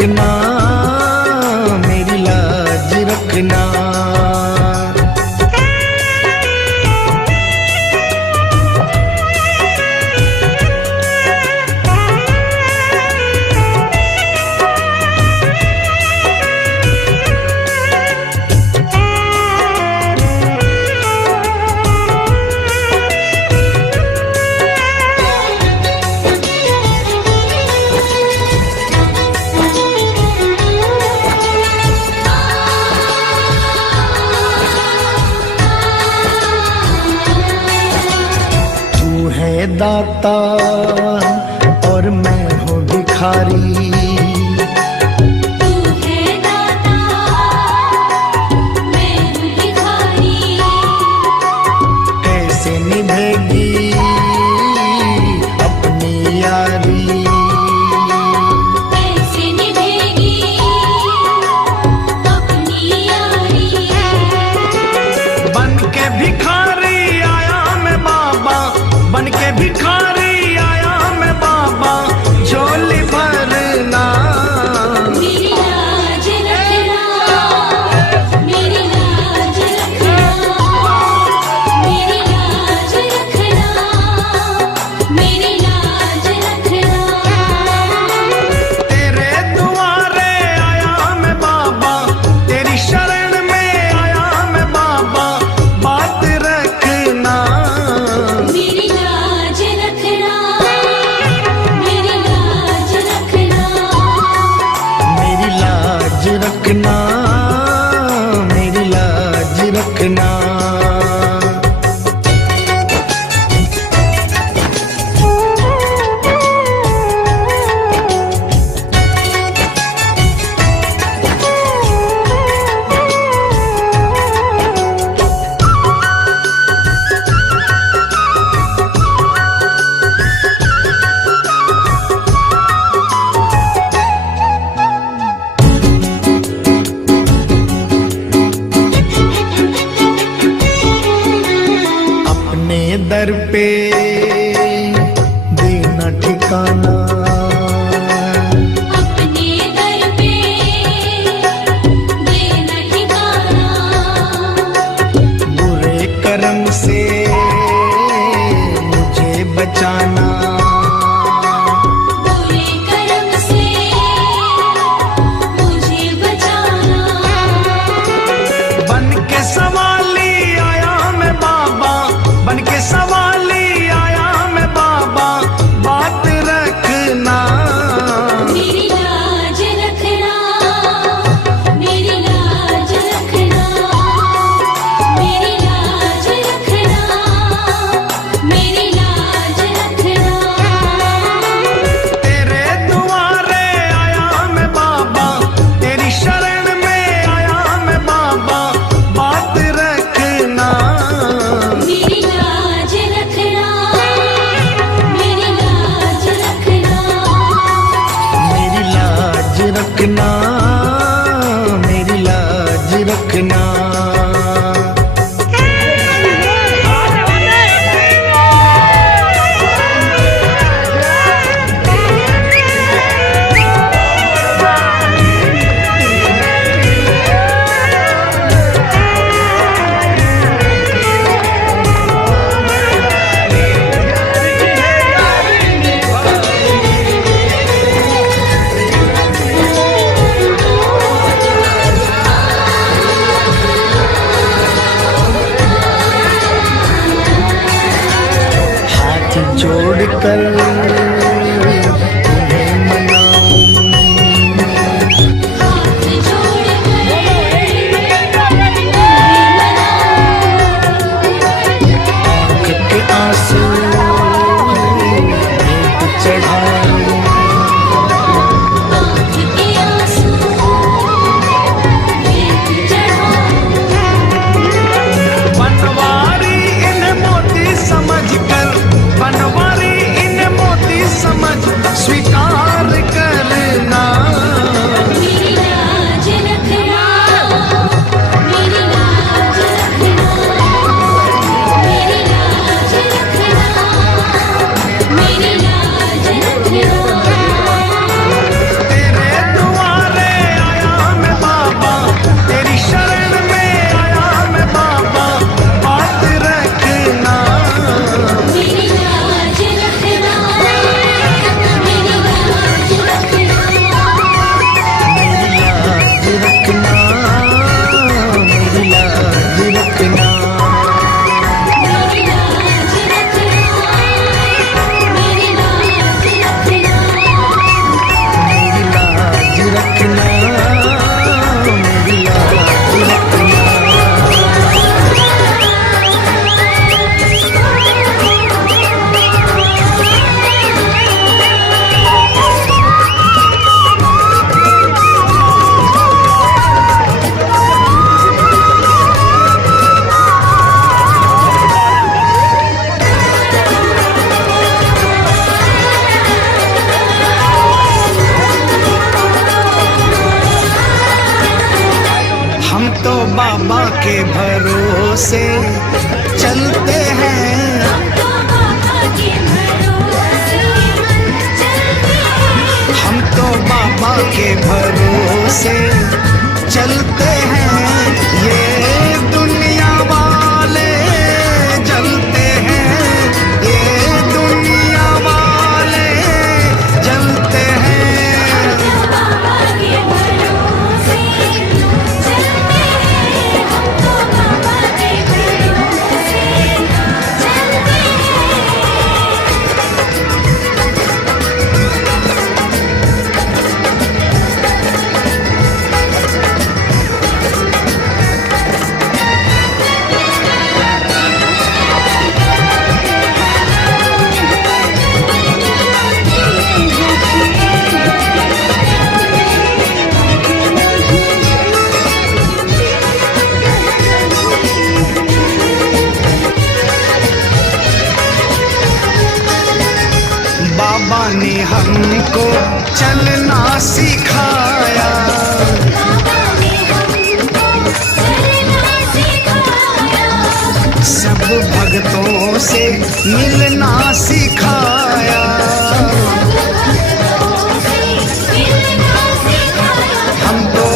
रखना, मेरी लाज रखना। दाता और मैं हूँ भिखारी, तू है दाता मैं हूँ भिखारी। कैसे निभेगी अपनी यारी, कैसे निभेगी अपनी यारी। बन के भिखारी आया मैं बाबा, बन के भिखारी आया मैं बाबा, झोली भरना, मेरी लाज रखना, मेरी लाज रखना, मेरी लाज रखना, मेरी लाज रखना। तेरे दुआरे आया मैं बाबा, तेरी शरण में आया मैं बाबा, बात रखना, मेरी लाज रखना, मेरी लाज रखना, मेरी लाज रखना, मेरी लाज रखना। अपने दर पे देना ठिकाना, अपने दर पे देना ठिकाना। बुरे कर्म से मुझे बचाना, बुरे कर्म से मुझे बचाना। बन के सवाली आया मैं बाबा, बन के सवाली आया मैं बाबा, बात रखना, मेरी लाज रखना, मेरी लाज रखना, मेरी लाज रखना, मेरी लाज रखना। तेरे दुआरे आया मैं बाबा, तेरी शरण में आया मैं बाबा, बात रखना, मेरी लाज रखना, मेरी लाज रखना, मेरी लाज रखना, मेरी लाज रखना। जोड़कर तुम्हें मनाऊं, हाथ जोड़कर आँख के आंसू भेंट चढ़ाऊं, आँख के आंसू भेंट चढ़ाऊं। बनवारी इन मोती समझकर, बनवारी इन मोती के भरोसे चलते हैं। हम तो बाबा के भरोसे चलते हैं। हम तो बाबा के भरोसे चलते हैं। ये दुनिया वाले जलते हैं, ये दुनिया वाले जलते हैं। बाबा के भरोसे चलते हैं। हम तो बाबा के भरोसे चलते हैं। बाबा ने हमको चलना सिखाया, बाबा ने हमको चलना सिखाया। सब भक्तों से मिलना सिखाया। भक्तों से मिलना सिखाया। हम तो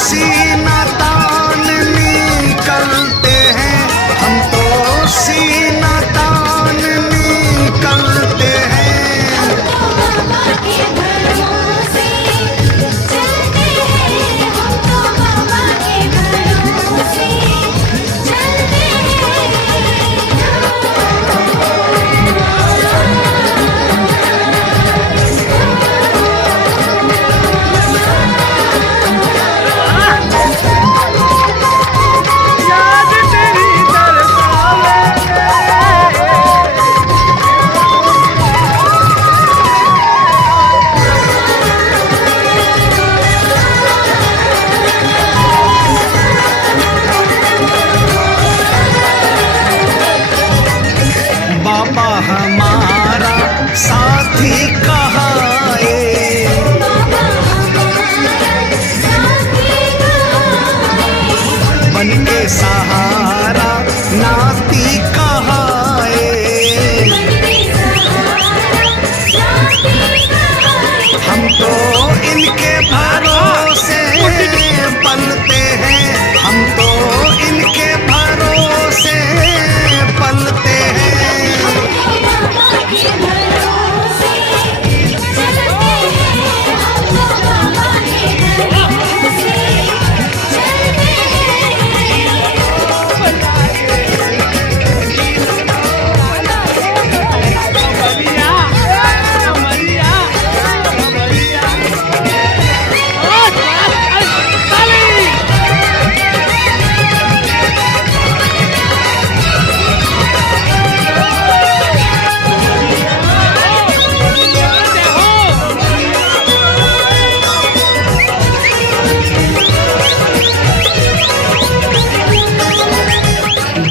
सीना तान निकलते हैं, हम तो सीना तान निकलते हैं। बाबा के भरोसे चलते हैं। हम तो बाबा के भरोसे चलते याद तेरी बाबा हमारा साथी कहाए, बाबा हमारा साथी कहाए। बन के सहारा नाती कहाए। बनके सहारा साथी कहाए। हम तो इनके भरोसे पलते हैं, हम तो इनके भरोसे पलते हैं। बाबा के भरोसे चलते हैं। हम तो बाबा के भरोसे चलते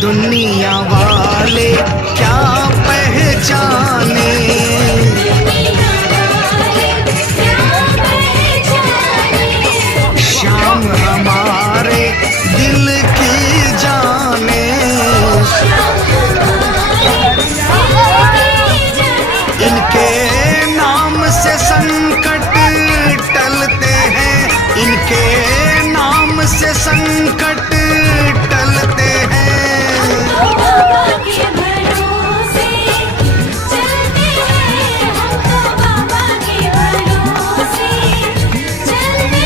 दुनिया वाले क्या पहचाने, श्याम हमारे दिल की जाने। इनके नाम से संकट टलते हैं, इनके नाम से संकट टलते हैं। के भरोसे चलते हैं। हम तो बाबा के भरोसे चलते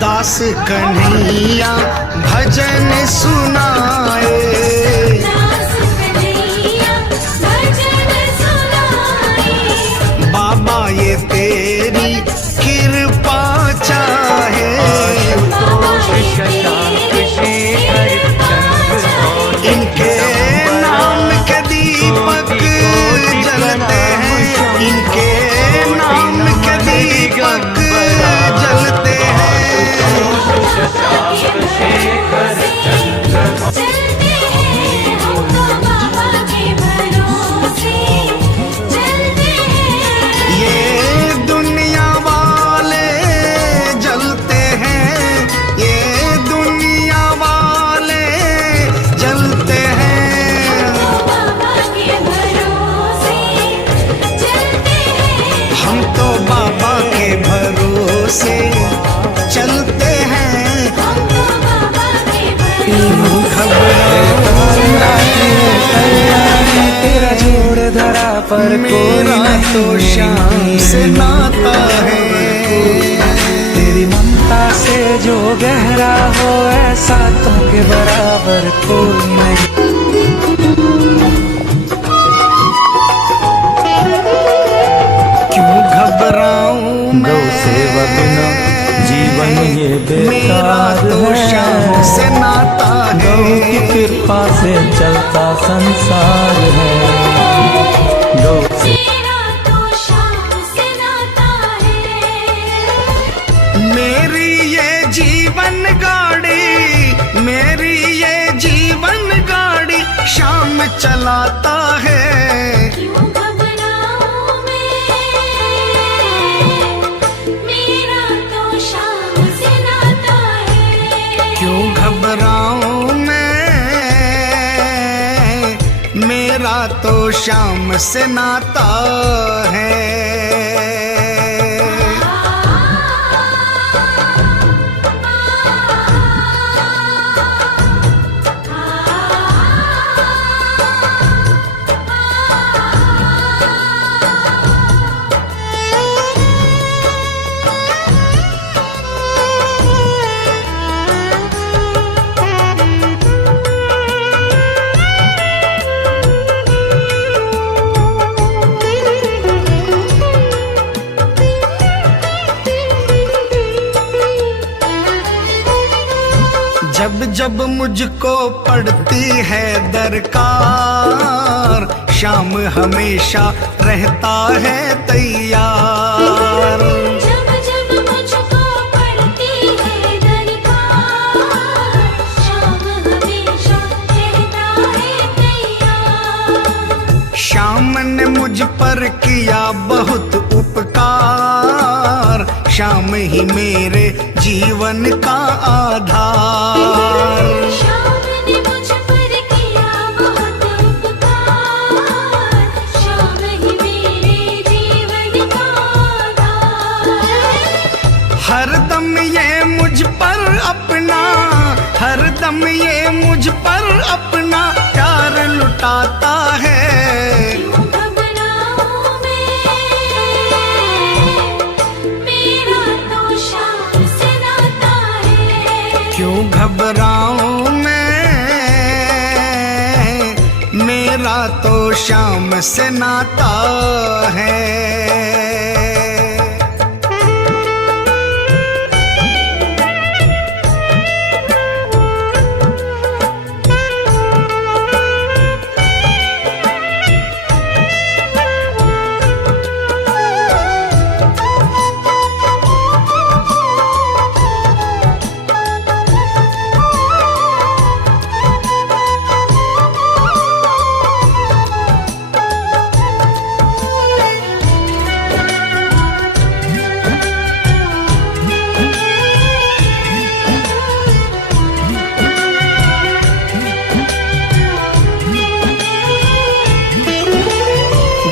दास कन्हैया भजन सुनाए, दास कन्हैया भजन सुनाए। बाबा ये तेरी कृपा चाहे। बाबा बराबर कोई मेरा नहीं तो मेरी शाम से नाता है। तेरी ममता से जो गहरा हो ऐसा तुमके बराबर कोई नहीं। क्यों घबराऊं गौ मैं, सेवा बिना जीवन ये मेरा बेकार तो शाम है। से नाता गौ की है। कृपा से चलता संसार है। गौ से मेरा तो शाम से नाता है। मेरी ये जीवन गाड़ी, मेरी ये जीवन गाड़ी शाम चलाता है। क्यों घबराऊं मैं, मेरा तो शाम से नाता है। क्यों घबराऊं मैं, मेरा तो शाम से नाता है। जब जब मुझको पड़ती है दरकार, शाम हमेशा रहता है तैयार। जब जब मुझको पड़ती है दरकार, शाम हमेशा रहता है तैयार। शाम ने मुझ पर किया बहुत उपकार, शाम ही मेरे जीवन का आधार। शाम ने मुझ पर किया बहुत उपकार, शाम ही मेरे जीवन का आधार। हरदम ये मुझ पर अपना, हरदम ये मुझ पर अपना प्यार लुटाता है। क्यों घबराऊं मैं, मेरा तो शाम से नाता है। क्यों घबराऊं मैं, मेरा तो शाम से नाता है।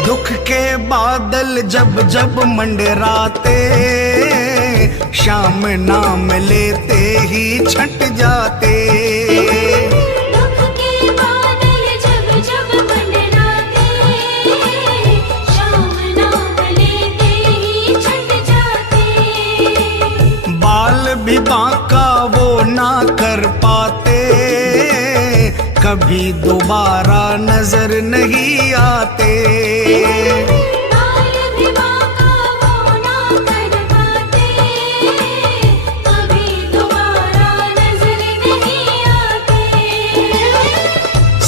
दुख के बादल जब जब मंडराते, शाम नाम लेते ही छट जाते। दुख के बादल जब जब मंडराते, शाम नाम लेते ही छट जाते। बाल भी बांका वो ना कर पाते, कभी दोबारा नजर नहीं आते। बाल भी बांका वो ना कर पाते, कभी दोबारा नजर नहीं आते।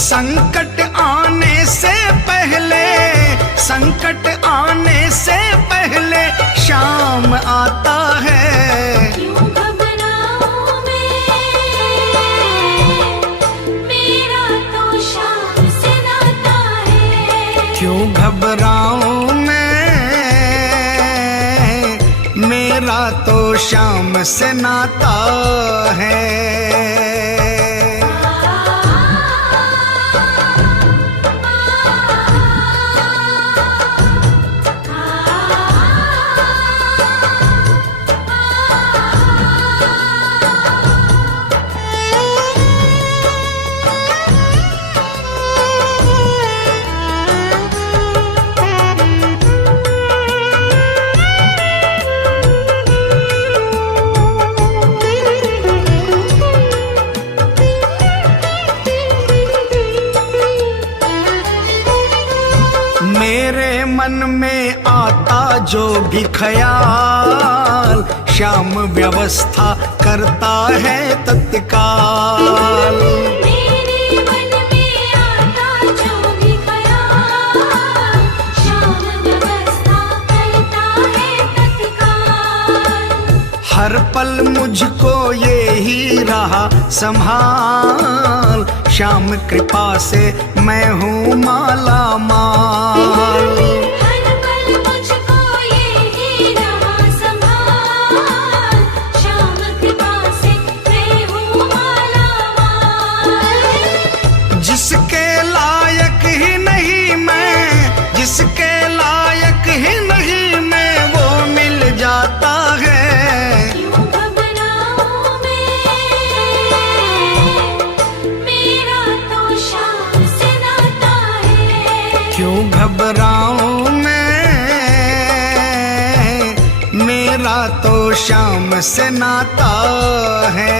संकट आने से पहले, संकट आने से पहले शाम आता है। क्यों घबराऊं मैं, मेरा तो शाम से नाता है। क्यों घबराऊं मैं, मेरा तो शाम से नाता है। जो भी ख्याल श्याम व्यवस्था करता है तत्काल। मेरे मन में आता जो भी ख्याल श्याम व्यवस्था करता है तत्काल। हर पल मुझको ये ही रहा संभाल, श्याम कृपा से मैं हूँ माला माल। हर पल मुझको ये ही रहा संभाल, श्याम कृपा से मैं हूँ माला माल। जिसके लायक ही नहीं मैं, जिसके लायक ही नहीं मैं, वो मिल जाता है। क्यों घबराऊं मैं, मेरा तो श्याम से नाता है। क्यों घबराऊं मैं, मेरा तो श्याम से नाता है।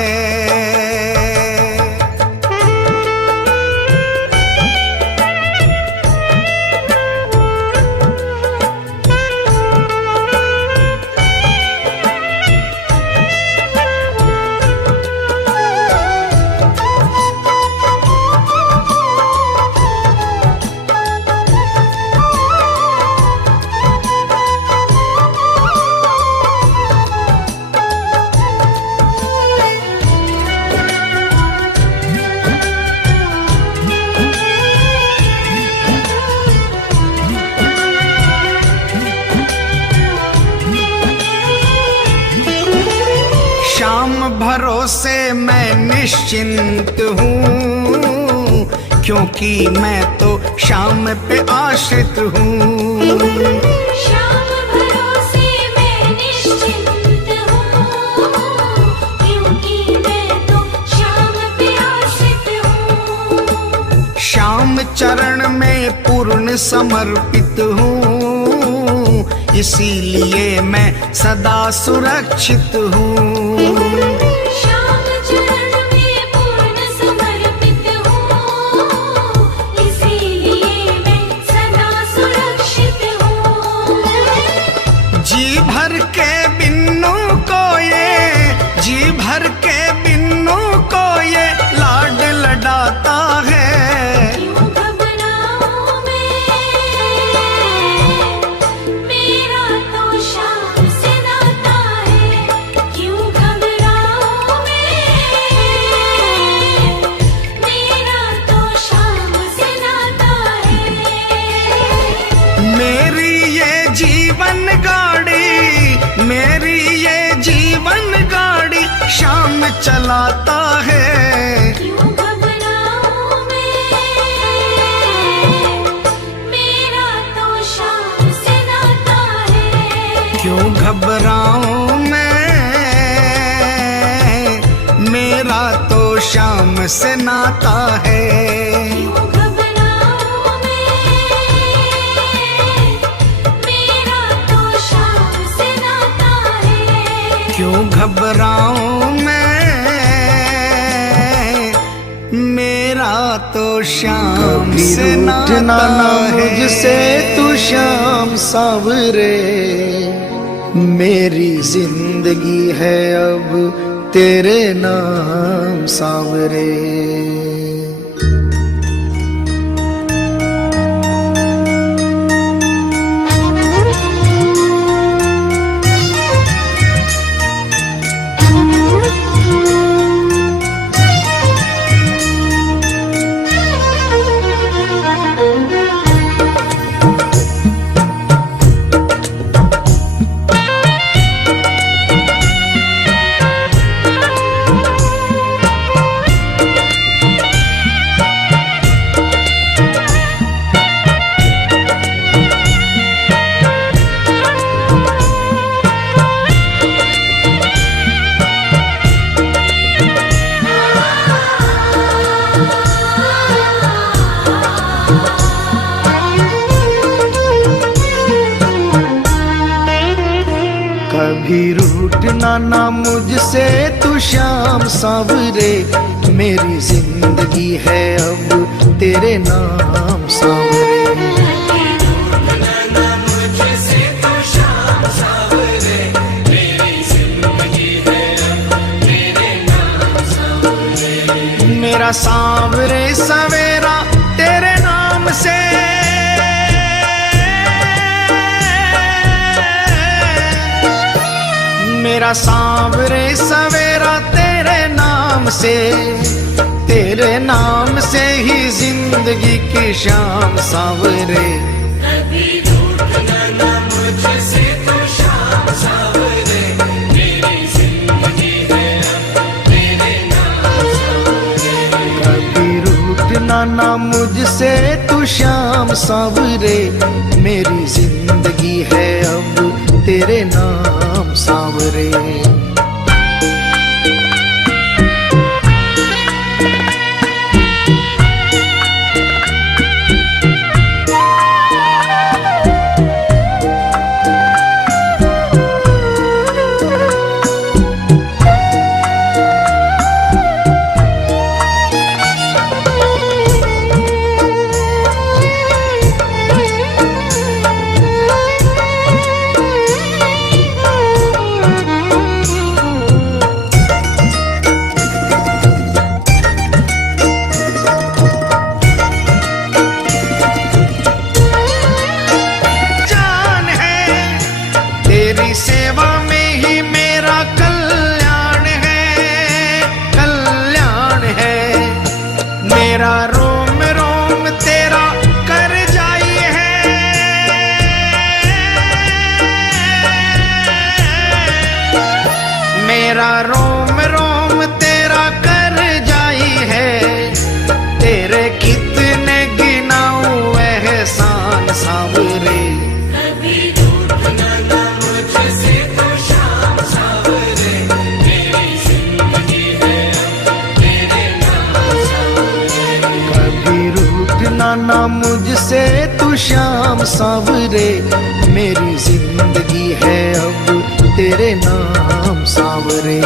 श्याम भरोसे मैं निश्चिंत हूँ, क्योंकि मैं तो श्याम पे आश्रित हूँ। श्याम भरोसे मैं निश्चिंत हूँ, क्योंकि मैं तो श्याम पे आश्रित हूँ। श्याम चरण में पूर्ण समर्पित हूँ, इसीलिए मैं सदा सुरक्षित हूँ। श्याम चरण में पूर्ण समर्पित हूँ, इसीलिए मैं सदा सुरक्षित हूँ। जी भर के बिन्नू को ये, जी भर के बिन्नू को ये लाड लडाता है। क्यों घबराऊं मैं, मेरा तो श्याम से नाता है। क्यों घबराऊं मैं, मेरा तो श्याम से नाता है। मेरी ये जीवन गाड़ी, मेरी ये जीवन गाड़ी श्याम चलाता है। क्यों घबराऊं मैं, मेरा तो श्याम से नाता है। क्यों घबराऊं मैं, मेरा तो श्याम से नाता है। क्यों घबराऊं मैं, मेरा तो श्याम से नाता है। क्यों घबराऊं मैं, मेरा तो श्याम से नाता है। मुझसे तू श्याम सावरे, मेरी जिंदगी है अब तेरे नाम सावरे। कभी रूठना ना मुझसे तू श्याम सावरे, मेरी जिंदगी है अब तेरे नाम सावरे। मुझसे तो श्याम मेरा सांवरे सवेरा तेरे नाम से, मेरा सांवरे सवेरा तेरे नाम से, तेरे नाम से ही जिंदगी की शाम सांवरे। कभी रूठना ना मुझसे तो शाम सांवरे, मेरी जिंदगी है अब तेरे नाम सांवरे। कभी रूठना ना मुझसे तू शाम सांवरे, मेरी जिंदगी है अब तेरे नाम सांवरे। मेरा रोम रोम तेरा कर जाई है, मेरा रोम रोम तेरा कर जाई है, तेरे कितने गिनाऊं एहसान सांवरे। कभी रूठना ना मुझसे तो शाम सांवरे, मेरी जिंदगी है अब तेरे नाम सांवरे। कभी रूठना ना मुझसे तू शाम सांवरे, मेरी जिंदगी है अब तेरे नाम सांवरे।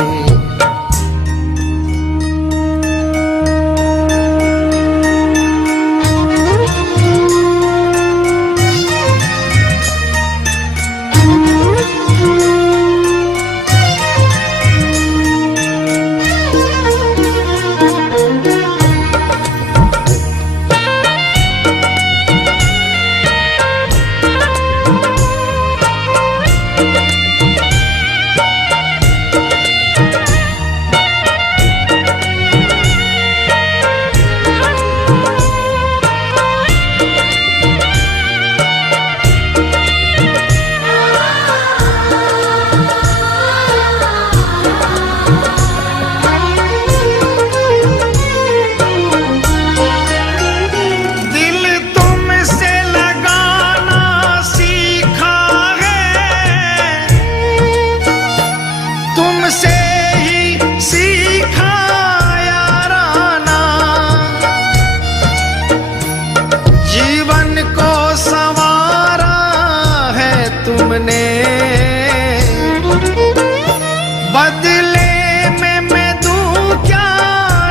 बदले में मैं दूं क्या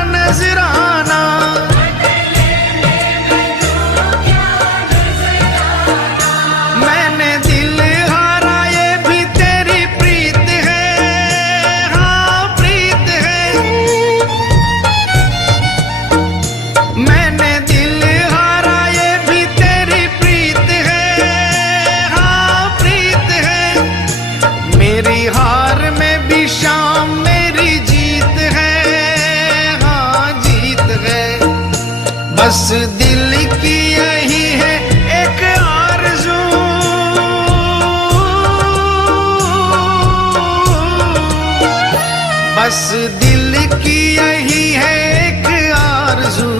नजराना, मैंने दिल हारा ये भी तेरी प्रीत है, हाँ प्रीत है। मैंने दिल हारा ये भी तेरी प्रीत है, हाँ प्रीत है। मेरी हार में भी शाम मेरी जीत है, हाँ जीत है। बस दिल की यही है एक आरज़ू, बस दिल की यही है एक आरज़ू,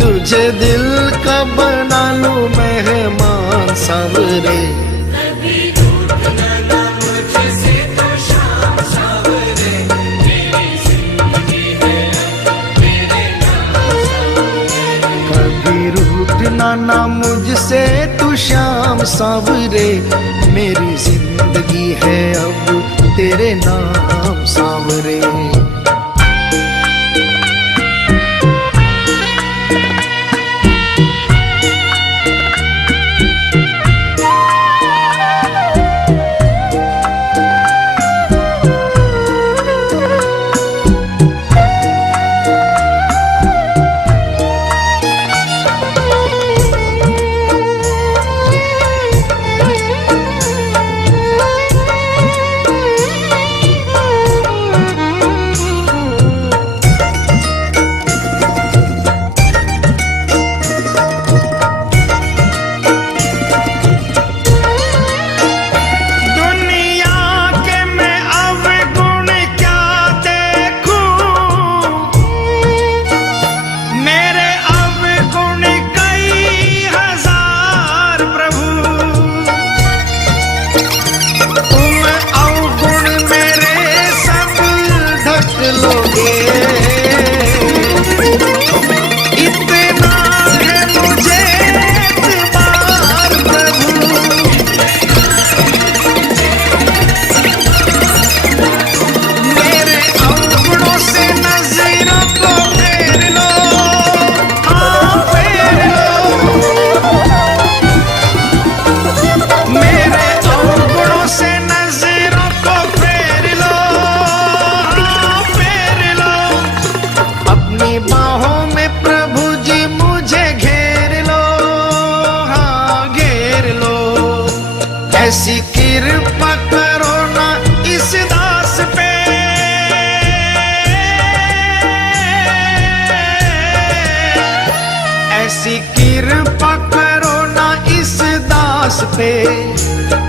तुझे दिल का बना लूं मेहमान सांवरे। कभी रूठना ना मुझसे तो शाम सांवरे, मेरी जिंदगी है अब तेरे नाम सांवरे। कभी रूठना ना मुझसे तू शाम सांवरे, मेरी जिंदगी है अब तेरे नाम सांवरे। पे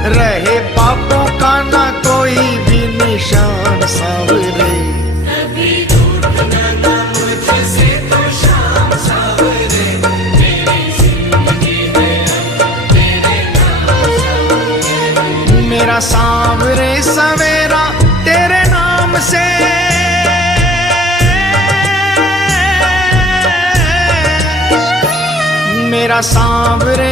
रहे पापों का ना कोई भी निशान सांवरे। कभी रूठना ना मुझसे तो शाम सांवरे, मेरी जिंदगी है अब तेरे नाम सांवरे। मेरा सांवरे सवेरा तेरे नाम से मेरा सांवरे